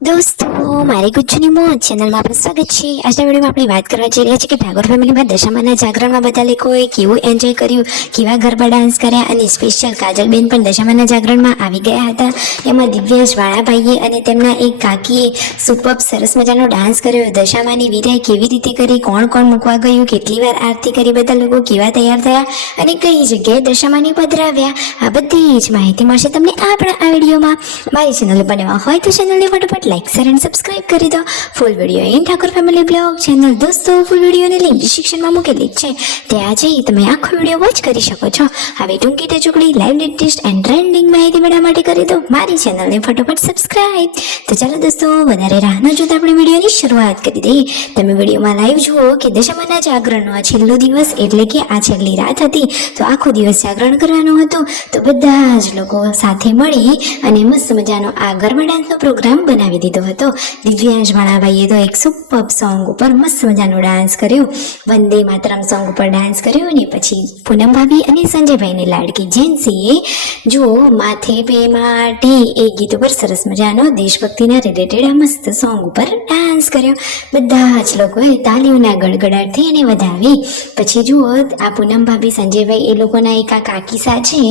दोस्तों मारी गुज्जूनी मोज चेनल में आपનું સ્વાગત છે। આજના વિડીયોમાં આપણે વાત કરવા જઈ રહ્યા છીએ કે ઠાકોર ફેમિલીમાં દશામાના જાગરણમાં બધા લોકોએ કેવું એન્જોય કર્યું, કેવા ગરબા ડાન્સ કર્યા અને સ્પેશિયલ કાજલબેન પણ દશામાના જાગરણમાં આવી ગયા હતા। એમાં દિવ્યેશ વાળાભાઈએ અને તેમના એક કાકીએ સુપર સરસ મજાનો ડાન્સ કર્યો। દશામાની વિદાય કેવી રીતે કરી, કોણ કોણ મૂકવા ગયું, કેટલી વાર આરતી કરી, બધા લોકો કેવા તૈયાર થયા અને કઈ જગ્યાએ દશામાની પધરાવ્યા, આ બધી જ માહિતી મળશે તમને આપણા આ વિડીયોમાં। મારી ચેનલ પર નવા હોય તો ચેનલને ફટાફટ લાઈક શેર એન્ડ સબસ્ક્રાઇબ કરી દો। Full video in Thakor family blog channel દોસ્તો ફૂલ વિડીયોની લિંક ડિસ્ક્રિપ્શનમાં મૂકેલી છે, ત્યાં જઈ તમે આખો વિડીયો વોચ કરી શકો છો। હવે ટૂંકી ટચુકડી લાઈવ લેટેસ્ટ એન્ડ ટ્રેન્ડિંગ માહિતી મેળવવા માટે કરી દો મારી ચેનલને ફટાફટ સબસ્ક્રાઇબ। તો ચાલો દોસ્તો વધારે રાહ ન જોતા આપણે વિડીયોની શરૂઆત કરી દઈએ। તમે વિડીયોમાં લાઈવ જુઓ કે દશામાના જાગરણનો આ છેલ્લો દિવસ એટલે કે આ છેલ્લી રાત હતી, તો આખો દિવસ જાગરણ કરવાનું હતું। તો બધા જ લોકો સાથે મળી અને મસ્ત મજાનો આ ગરબા ડાન્સનો પ્રોગ્રામ બનાવી દીધો હતો। દિવ્યાંશ વાળાભાઈએ તો એક સુપર સોંગ ઉપર મસ્ત મજાનો ડાન્સ કર્યો, વંદે માતરમ સોંગ ઉપર ડાન્સ કર્યો અને પછી પૂનમ ભાભી અને સંજયભાઈની લાડકી જેન્સીએ જુઓ માથે પે માટી એ ગીત ઉપર સરસ મજાનો દેશભક્તિના રિલેટેડ આ મસ્ત સોંગ ઉપર ડાન્સ કર્યો। બધા જ લોકોએ તાલીઓના ગડગડાટથી એને વધાવી। પછી જુઓ આ પૂનમ ભાભી સંજયભાઈ એ લોકોના એક આ કાકીસા છે,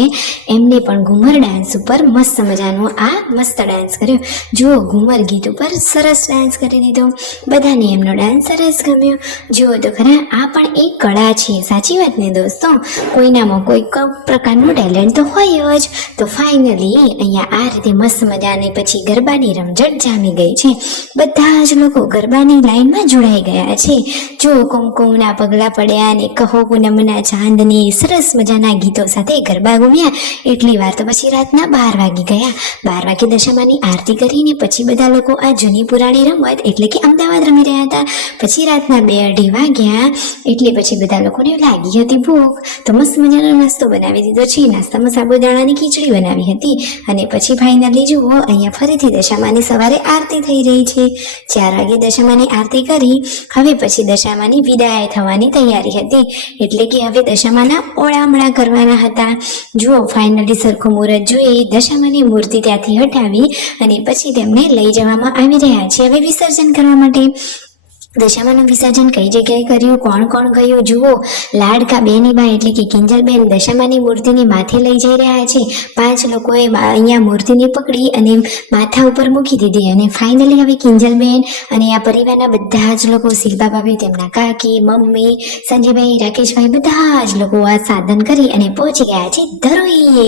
એમને પણ ઘુમર ડાન્સ ઉપર મસ્ત મજાનો આ મસ્ત ડાન્સ કર્યો। જુઓ ઘુમર ગીત ઉપર સરસ ડાન્સ કરી દીધો, બધાને એમનો ડાન્સ સરસ ગમ્યો। જુઓ તો ખરા આ પણ એક કળા છે, સાચી વાત ને દોસ્તો, કોઈનામાં કોઈ પ્રકારનું ટેલેન્ટ તો હોય જ। તો ફાઇનલી અહીંયા આ રીતે મસ્ત મજાની પછી ગરબાની રમઝટ જામી ગઈ છે, બધા જ લોકો ગરબાની લાઈનમાં જોડાઈ ગયા છે। જો કુમકુમના પગલા પડ્યા અને કહો પૂનમના ચાંદની સરસ મજાના ગીતો સાથે ગરબા ઘૂમ્યા। એટલી વાર તો પછી રાતના 12 વાગી ગયા। 12 વાગે દશામાની આરતી કરીને પછી બધા લોકો આ જૂની પુરાણી રમત એટલે કે અમદાવાદ રમી રહ્યા હતા। પછી રાતના 2-2:30 વાગ્યા એટલે પછી બધા લોકોને લાગી હતી ભૂખ, તો મસ્ત મજાનો નાસ્તો બનાવી દીધો છે। નાસ્તામાં સાબુદાણાની ખીચડી બનાવી હતી અને પછી ફાઇનલી જુઓ અહીંયા ફરીથી દશામાની સવારે આરતી થઈ રહી છે। 4 વાગે દશામાની આરતી કરી હવે પછી દશામાની વિદાય થવાની તૈયારી હતી, એટલે કે હવે દશામાના ઓળામણા કરવાના હતા। જુઓ ફાઇનલી સરખું મુહૂર્ત જોઈ દશામાની મૂર્તિ ત્યાંથી હટાવી અને પછી તેમને લઈ જવામાં આવી રહ્યા છે હવે વિસર્જન કરવા માટે। દશામાનું વિસર્જન કઈ જગ્યાએ કર્યું, કોણ કોણ ગયું, જુઓ લાડકા બેનીબા એટલે કે કિંજલબેન દશામાની મૂર્તિને માથે લઈ જઈ રહ્યા છે। 5 લોકોએ અહીંયા મૂર્તિને પકડી અને માથા ઉપર મૂકી દીધી અને ફાઇનલી હવે કિંજલબેન અને આ પરિવારના બધા જ લોકો શિલ્પા ભાભી, તેમના કાકી, મમ્મી, સંજયભાઈ, રાકેશભાઈ બધા જ લોકો આ સાધન કરી અને પહોંચી ગયા છે ધરોઈએ।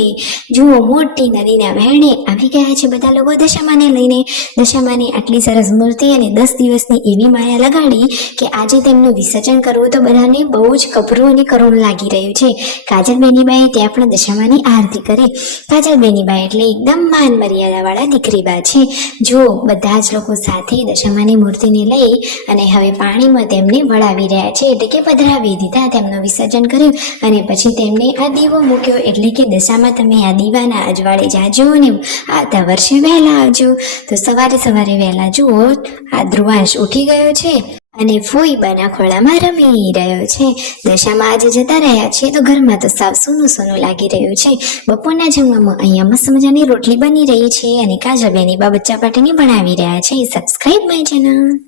જુઓ મોટી નદીના વહેણે આવી ગયા છે બધા લોકો દશામાને લઈને। દશામાની આટલી સરસ મૂર્તિ અને 10 દિવસની એવી માયા લગાડી કે આજે તેમનું વિસર્જન કરવું તો બધાને બહુ જ કપરું અને કરુણ લાગી રહ્યું છે। કાજલબેનીબાએ ત્યાં પણ દશામાની આરતી કરી। કાજલબેનીબા એટલે એકદમ માન મર્યાદાવાળા દીકરીબા છે। જો બધા જ લોકો સાથે દશામાની મૂર્તિને લઈ અને હવે પાણીમાં તેમને વળાવી રહ્યા છે, એટલે કે પધરાવી દીધા, તેમનું વિસર્જન કર્યું અને પછી તેમને આ દીવો મૂક્યો, એટલે કે દશામાં તમે આ દીવાના અજવાળે જાજો ને આવતા વર્ષે વહેલા આવજો। તો સવારે સવારે વહેલા જુઓ આ ધ્રુવાંશ ઉઠી ગયો છે અને ફોઈબાના ખોળામાં રમી રહ્યો છે। દશામાં આજે જતા રહ્યા છે તો ઘરમાં તો સાવ સોનું સોનું લાગી રહ્યું છે। બપોરના જમવામાં અહીંયા મસ્ત મજાની રોટલી બની રહી છે અને કાજલબેનીબા બચ્ચા પાટીની બનાવી રહ્યા છે। Subscribe my channel.